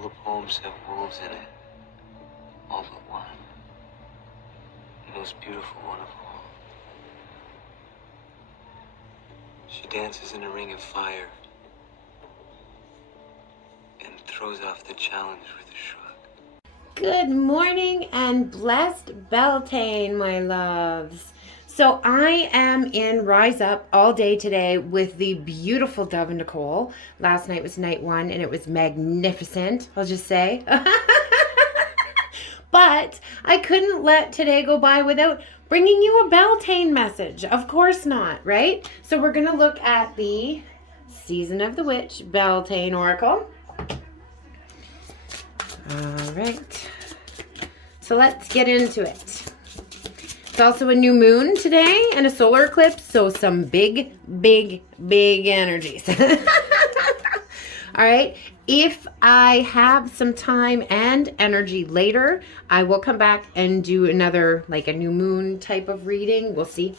All the poems have wolves in it. All but one. The most beautiful one of all. She dances in a ring of fire and throws off the challenge with a shrug. Good morning and blessed Beltane, my loves. So I am in Rise Up all day today with the beautiful Dove and Nicole. Last night was night one and it was magnificent, I'll just say. But I couldn't let today go by without bringing you a Beltane message. Of course not, right? So we're going to look at the Season of the Witch Beltane Oracle. All right. So let's get into it. It's also a new moon today and a solar eclipse, so some big energies. All right. If I have some time and energy later, I will come back and do another, like a new moon type of reading. We'll see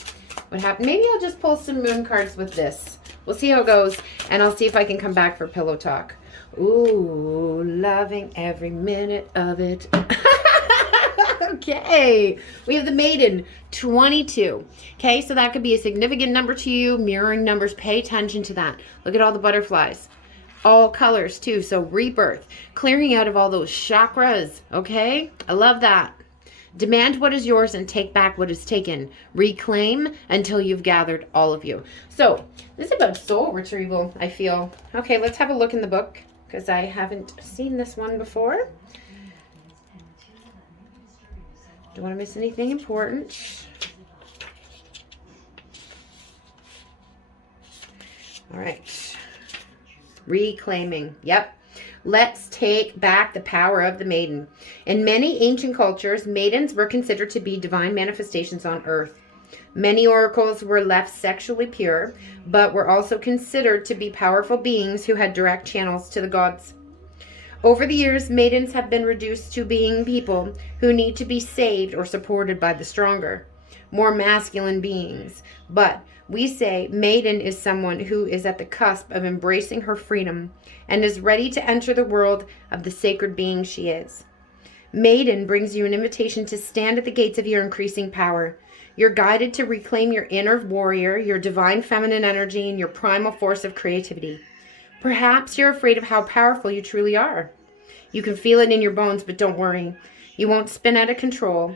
what happens. Maybe I'll just pull some moon cards with this. We'll see how it goes, and I'll see if I can come back for pillow talk. Ooh, loving every minute of it. Okay, we have the Maiden, 22. Okay, so that could be a significant number to you. Mirroring numbers, pay attention to that. Look at all the butterflies. All colors too, so rebirth. Clearing out of all those chakras, okay? I love that. Demand what is yours and take back what is taken. Reclaim until you've gathered all of you. So, this is about soul retrieval, I feel. Okay, let's have a look in the book, because I haven't seen this one before. Don't want to miss anything important. All right. Reclaiming. Yep. Let's take back the power of the maiden. In many ancient cultures, maidens were considered to be divine manifestations on earth. Many oracles were left sexually pure, but were also considered to be powerful beings who had direct channels to the gods. Over the years, maidens have been reduced to being people who need to be saved or supported by the stronger, more masculine beings. But we say maiden is someone who is at the cusp of embracing her freedom and is ready to enter the world of the sacred being she is. Maiden brings you an invitation to stand at the gates of your increasing power. You're guided to reclaim your inner warrior, your divine feminine energy, and your primal force of creativity. Perhaps you're afraid of how powerful you truly are. You can feel it in your bones, but don't worry. You won't spin out of control.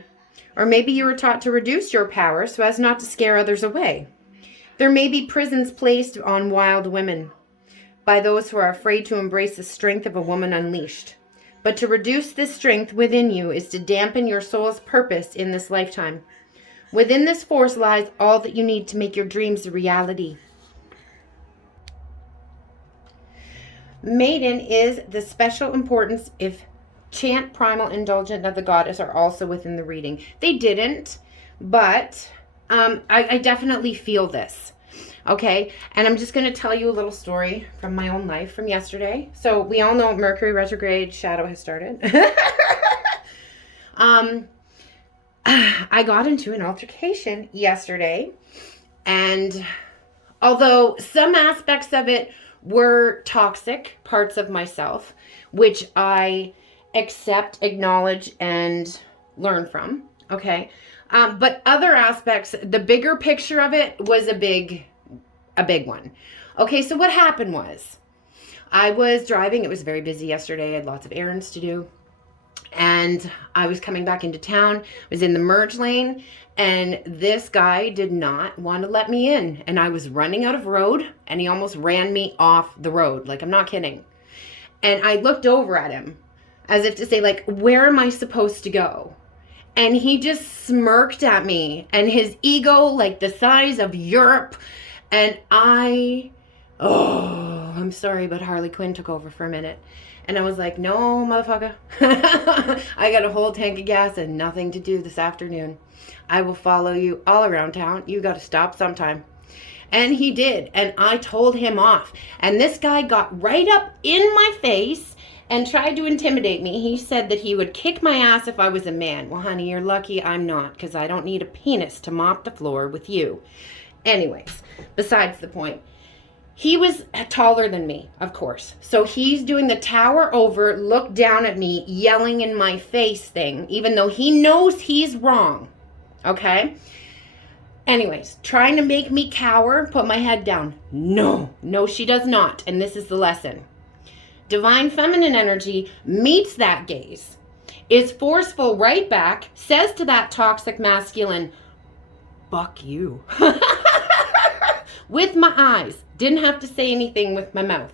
Or maybe you were taught to reduce your power so as not to scare others away. There may be prisons placed on wild women by those who are afraid to embrace the strength of a woman unleashed. But to reduce this strength within you is to dampen your soul's purpose in this lifetime. Within this force lies all that you need to make your dreams a reality. Maiden is the special importance if chant, primal, indulgent of the goddess are also within the reading. They didn't, but I definitely feel this. Okay, and I'm just going to tell you a little story from my own life from yesterday. So we all know Mercury retrograde shadow has started. I got into an altercation yesterday, and although some aspects of it were toxic parts of myself, which I accept, acknowledge, and learn from, okay? But other aspects, the bigger picture of it was a big one. Okay, so what happened was, I was driving, it was very busy yesterday, I had lots of errands to do, and I was coming back into town, I was in the merge lane, and this guy did not want to let me in. And I was running out of road, and he almost ran me off the road. Like, I'm not kidding. And I looked over at him as if to say, like, where am I supposed to go? And he just smirked at me, and his ego, like the size of Europe. And I'm sorry, but Harley Quinn took over for a minute. And I was like, no, motherfucker. I got a whole tank of gas and nothing to do this afternoon. I will follow you all around town. You got to stop sometime. And he did. And I told him off. And this guy got right up in my face and tried to intimidate me. He said that he would kick my ass if I was a man. Well, honey, you're lucky I'm not, because I don't need a penis to mop the floor with you. Anyways, besides the point. He was taller than me, of course. So he's doing the tower over, look down at me, yelling in my face thing, even though he knows he's wrong. Okay? Anyways, trying to make me cower, put my head down. No, she does not. And this is the lesson. Divine feminine energy meets that gaze, is forceful right back, says to that toxic masculine, fuck you. With my eyes. Didn't have to say anything with my mouth.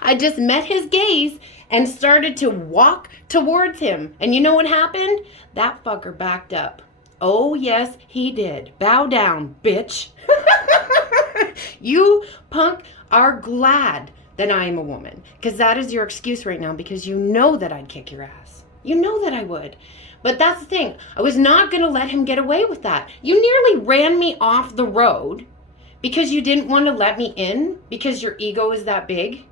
I just met his gaze and started to walk towards him. And you know what happened? That fucker backed up. Oh, yes, he did. Bow down, bitch. You punk are glad that I am a woman. Because that is your excuse right now. Because you know that I'd kick your ass. You know that I would. But that's the thing. I was not going to let him get away with that. You nearly ran me off the road because you didn't want to let me in because your ego is that big.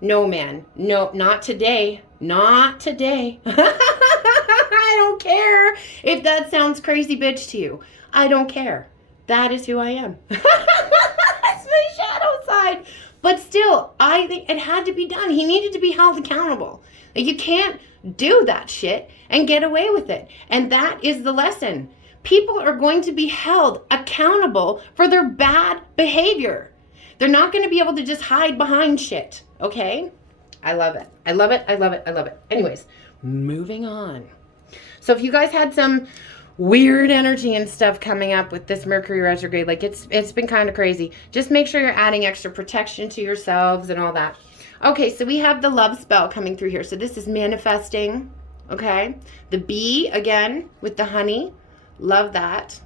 No, man. No, not today. Not today. I don't care if that sounds crazy bitch to you. I don't care. That is who I am. That's my shadow side. But still, I think it had to be done. He needed to be held accountable. Like, you can't do that shit and get away with it. And that is the lesson. People are going to be held accountable for their bad behavior. They're not going to be able to just hide behind shit. Okay? I love it. I love it. I love it. I love it. Anyways, moving on. So if you guys had some weird energy and stuff coming up with this Mercury retrograde, like it's been kind of crazy, just make sure you're adding extra protection to yourselves and all that. Okay, so we have the love spell coming through here. So this is manifesting, okay? The bee, again, with the honey. Love that.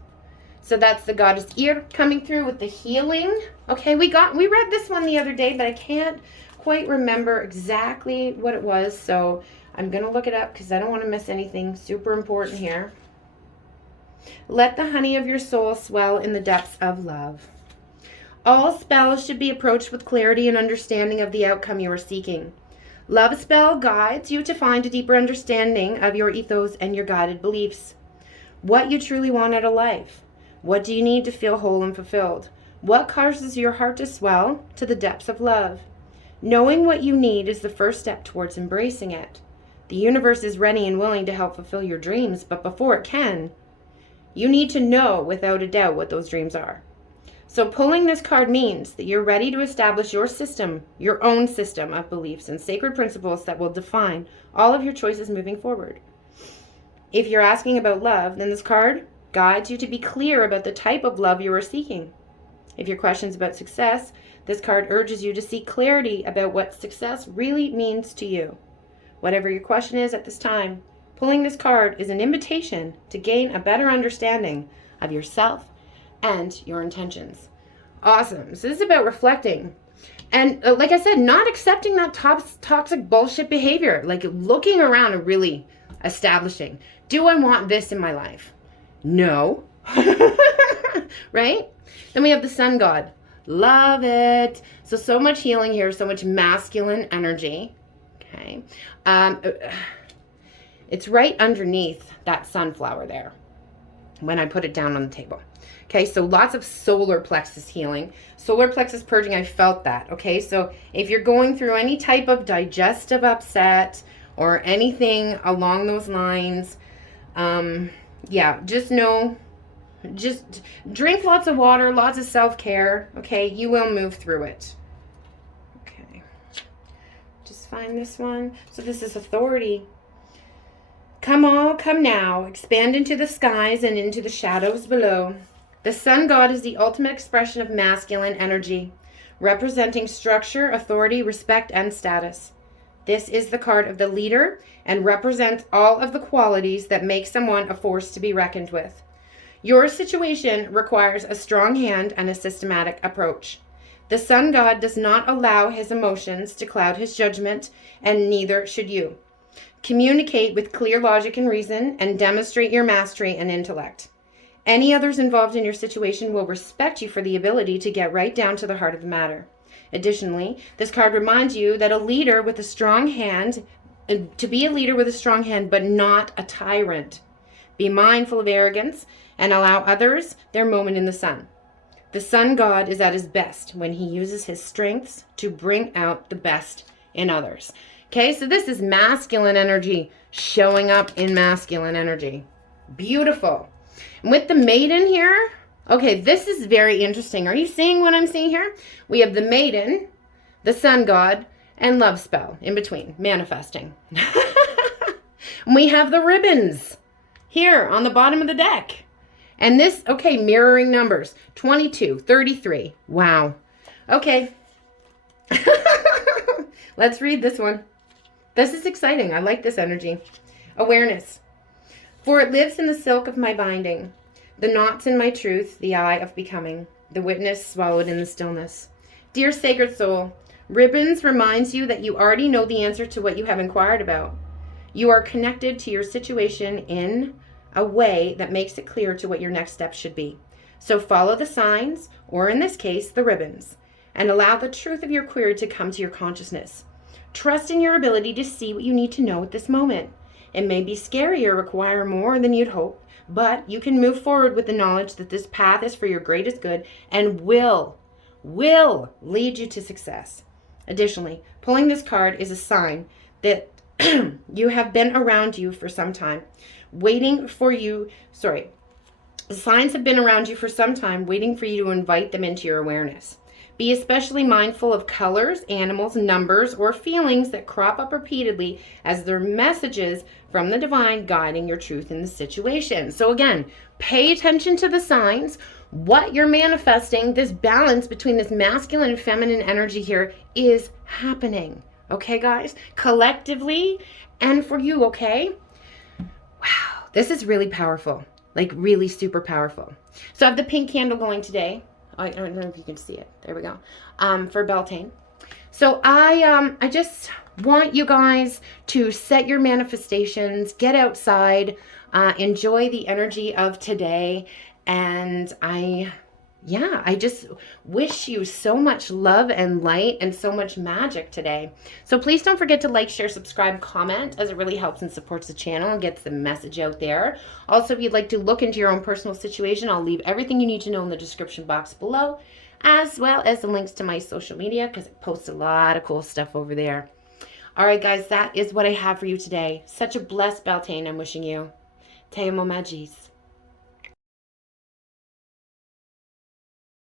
So that's the goddess ear coming through with the healing. Okay, we read this one the other day, but I can't quite remember exactly what it was. So I'm going to look it up because I don't want to miss anything super important here. Let the honey of your soul swell in the depths of love. All spells should be approached with clarity and understanding of the outcome you are seeking. Love spell guides you to find a deeper understanding of your ethos and your guided beliefs. What you truly want out of life. What do you need to feel whole and fulfilled? What causes your heart to swell to the depths of love? Knowing what you need is the first step towards embracing it. The universe is ready and willing to help fulfill your dreams, but before it can, you need to know without a doubt what those dreams are. So pulling this card means that you're ready to establish your system, your own system of beliefs and sacred principles that will define all of your choices moving forward. If you're asking about love, then this card guides you to be clear about the type of love you are seeking. If your question's about success, this card urges you to seek clarity about what success really means to you. Whatever your question is at this time, pulling this card is an invitation to gain a better understanding of yourself and your intentions. Awesome. So this is about reflecting. And like I said, not accepting that toxic bullshit behavior. Like looking around and really establishing, do I want this in my life? No. Right? Then we have the sun god. Love it. So much healing here. So much masculine energy. Okay. It's right underneath that sunflower there when I put it down on the table. Okay, so lots of solar plexus healing. Solar plexus purging, I felt that. Okay, so if you're going through any type of digestive upset or anything along those lines, yeah, just know, just drink lots of water, lots of self-care. Okay, you will move through it. Okay, just find this one. So this is authority. Come all, come now, expand into the skies and into the shadows below. The sun god is the ultimate expression of masculine energy, representing structure, authority, respect, and status. This is the card of the leader and represents all of the qualities that make someone a force to be reckoned with. Your situation requires a strong hand and a systematic approach. The sun god does not allow his emotions to cloud his judgment, and neither should you. Communicate with clear logic and reason and demonstrate your mastery and intellect. Any others involved in your situation will respect you for the ability to get right down to the heart of the matter. Additionally, this card reminds you that to be a leader with a strong hand, but not a tyrant. Be mindful of arrogance and allow others their moment in the sun. The sun god is at his best when he uses his strengths to bring out the best in others. Okay, so this is masculine energy showing up in masculine energy. Beautiful. And with the maiden here, okay, this is very interesting. Are you seeing what I'm seeing here? We have the maiden, the sun god, and love spell in between, manifesting. And we have the ribbons here on the bottom of the deck. And this, okay, mirroring numbers, 22, 33. Wow. Okay. Let's read this one. This is exciting. I like this energy. Awareness. For it lives in the silk of my binding, the knots in my truth, the eye of becoming, the witness swallowed in the stillness. Dear sacred soul, ribbons reminds you that you already know the answer to what you have inquired about. You are connected to your situation in a way that makes it clear to what your next step should be. So follow the signs, or in this case, the ribbons, and allow the truth of your query to come to your consciousness. Trust in your ability to see what you need to know at this moment. It may be scary or require more than you'd hope, but you can move forward with the knowledge that this path is for your greatest good and will lead you to success. Additionally, pulling this card is a sign that you have been around you for some time, waiting for you, the signs have been around you for some time, waiting for you to invite them into your awareness. Be especially mindful of colors, animals, numbers, or feelings that crop up repeatedly as they're messages from the divine guiding your truth in the situation. So again, pay attention to the signs, what you're manifesting, this balance between this masculine and feminine energy here is happening. Okay, guys? Collectively and for you, okay? Wow, this is really powerful. Like really super powerful. So I have the pink candle going today. I don't know if you can see it. There we go. For Beltane. So I just want you guys to set your manifestations, get outside, enjoy the energy of today. And I just wish you so much love and light and so much magic today. So please don't forget to like, share, subscribe, comment, as it really helps and supports the channel and gets the message out there. Also, if you'd like to look into your own personal situation, I'll leave everything you need to know in the description box below, as well as the links to my social media, because I post a lot of cool stuff over there. All right, guys, that is what I have for you today. Such a blessed Beltane I'm wishing you. Te amo, Magis.